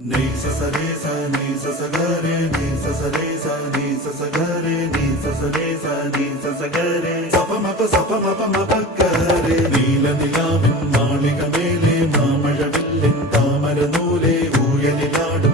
Ni sa sa re sa ni sa sa ga re ni sa sa re sa ni sa sa ga re ni sa sa re sa ni sa sa ga re sa pa ma pa ga re നീല നിലാവിൻ മാളിക മേലെ മാമഴവില്ലിൻ താമര നൂലെ ഊയലിലാടും